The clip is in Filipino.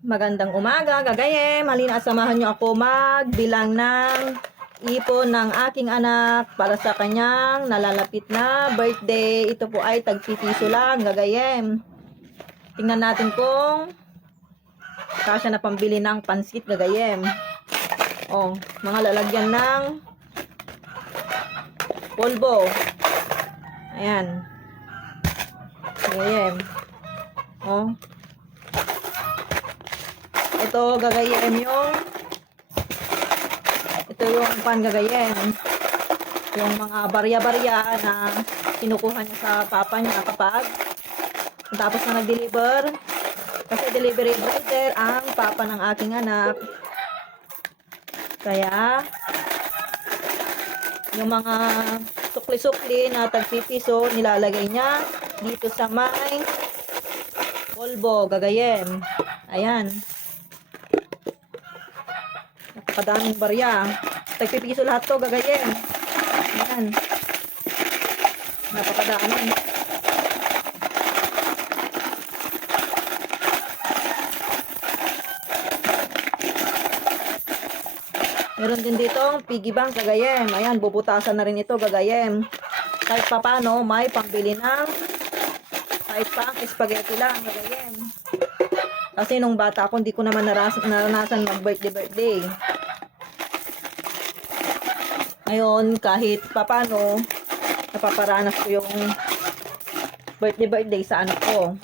Magandang umaga, gagayem. Halina at samahan niyo ako magbilang ng ipon ng aking anak para sa kanyang nalalapit na birthday. Ito po ay tagpipiso lang, gagayem. Tingnan natin kung kasya na pambili ng pansit, gagayem. Oh, mga lalagyan ng polvo. Ayan. Gagayem. Oh. Ito gagayem ito yung gagayem yung mga barya-barya na kinukuha niya sa papa niya kapag tapos na nag-deliver, kasi delivery rider ang papa ng aking anak, kaya yung mga sukli-sukli na tagpipiso nilalagay niya dito sa may polvo, gagayem. Ayan, napakadaming barya. Tagpipiso lahat to, gagayem. Ayan. Napakadami. Meron din dito piggy bank, gagayem. Ayan, bubutasan na rin ito, gagayem. Kahit papano, may pambili ng kahit pang spaghetti lang, gagayem. Kasi nung bata ako, hindi ko naman naranasan mag-birthday. Ngayon, kahit papano, napaparanas ko yung birthday sa anak ko.